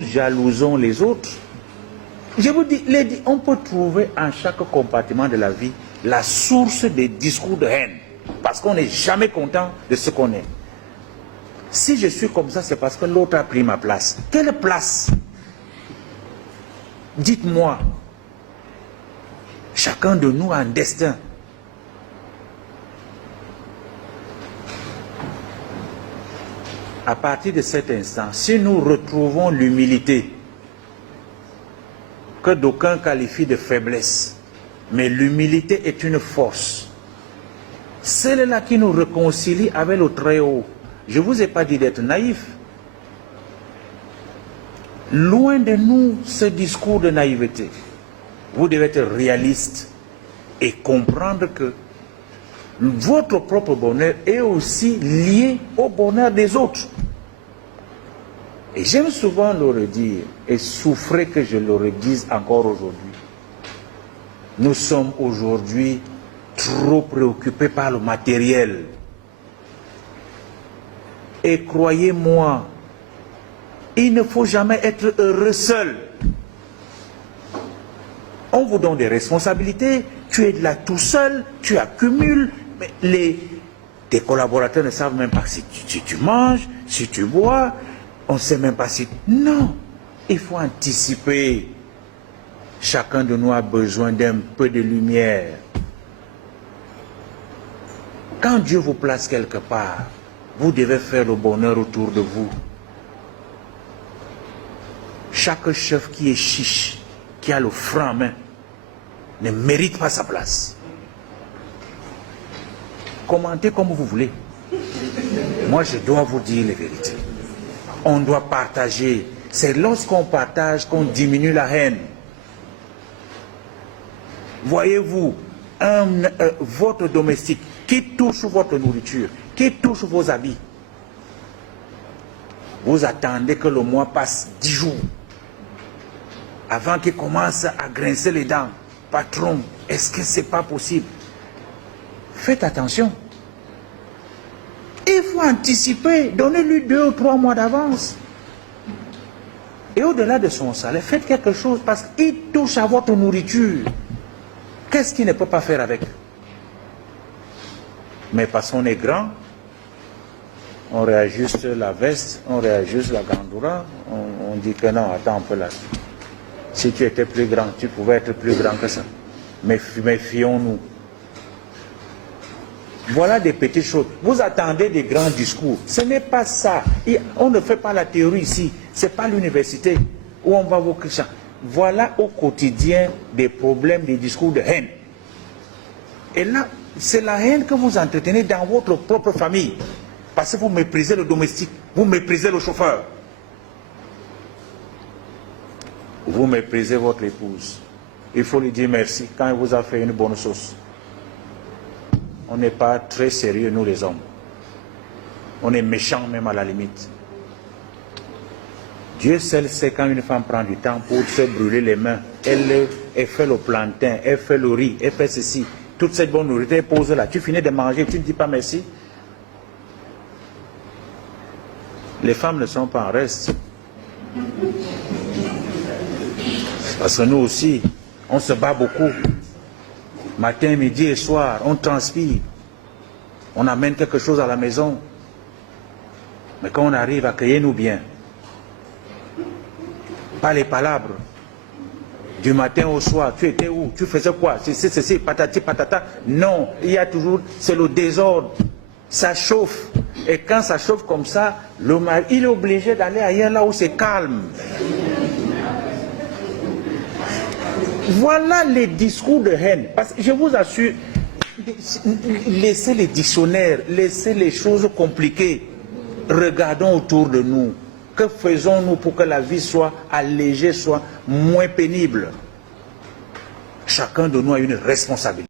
jalousons les autres. Je vous dis, on peut trouver en chaque compartiment de la vie la source des discours de haine. Parce qu'on n'est jamais content de ce qu'on est. Si je suis comme ça, c'est parce que l'autre a pris ma place. Quelle place? Dites-moi. Chacun de nous a un destin. À partir de cet instant, si nous retrouvons l'humilité, que d'aucuns qualifient de faiblesse, mais l'humilité est une force, celle-là qui nous réconcilie avec le Très-Haut. Je ne vous ai pas dit d'être naïf. Loin de nous ce discours de naïveté. Vous devez être réaliste et comprendre que votre propre bonheur est aussi lié au bonheur des autres. Et j'aime souvent le redire, et souffrez que je le redise encore aujourd'hui. Nous sommes aujourd'hui trop préoccupés par le matériel. Et croyez-moi, il ne faut jamais être heureux seul. On vous donne des responsabilités, tu es là tout seul, tu accumules, mais tes collaborateurs ne savent même pas si tu manges, si tu bois, on ne sait même pas si... Non, il faut anticiper. Chacun de nous a besoin d'un peu de lumière. Quand Dieu vous place quelque part, vous devez faire le bonheur autour de vous. Chaque chef qui est chiche, qui a le franc en main, ne mérite pas sa place. Commentez comme vous voulez. Moi, je dois vous dire les vérités. On doit partager. C'est lorsqu'on partage qu'on diminue la haine. Voyez-vous, votre domestique qui touche votre nourriture, qui touche vos habits, vous attendez que le mois passe 10 jours avant qu'il commence à grincer les dents. Patron, est-ce que c'est pas possible? Faites attention. Il faut anticiper, donnez-lui 2 ou 3 mois d'avance. Et au-delà de son salaire, faites quelque chose parce qu'il touche à votre nourriture. Qu'est-ce qu'il ne peut pas faire avec? Mais parce qu'on est grand, on réajuste la veste, on réajuste la gandoura, on dit que non, attends un peu là. Si tu étais plus grand, tu pouvais être plus grand que ça. Mais méfions-nous. Voilà des petites choses. Vous attendez des grands discours. Ce n'est pas ça. On ne fait pas la théorie ici. Ce n'est pas l'université où on va vous Christian. Voilà au quotidien des problèmes, des discours de haine. Et là, c'est la haine que vous entretenez dans votre propre famille. Parce que vous méprisez le domestique, vous méprisez le chauffeur. Vous méprisez votre épouse. Il faut lui dire merci quand il vous a fait une bonne sauce. On n'est pas très sérieux, nous les hommes. On est méchants même à la limite. Dieu seul sait quand une femme prend du temps pour se brûler les mains. Elle fait le plantain, elle fait le riz, elle fait ceci. Toute cette bonne nourriture, elle pose là. Tu finis de manger, tu ne dis pas merci. Les femmes ne sont pas en reste. Parce que nous aussi, on se bat beaucoup. Matin, midi et soir, on transpire. On amène quelque chose à la maison. Mais quand on arrive, accueillez-nous bien. Pas les palabres. Du matin au soir, tu étais où? Tu faisais quoi? C'est patati patata. Non, il y a toujours, c'est le désordre. Ça chauffe. Et quand ça chauffe comme ça, le mari, il est obligé d'aller ailleurs là où c'est calme. Voilà les discours de haine. Parce que je vous assure, laissez les dictionnaires, laissez les choses compliquées. Regardons autour de nous. Que faisons-nous pour que la vie soit allégée, soit moins pénible? Chacun de nous a une responsabilité.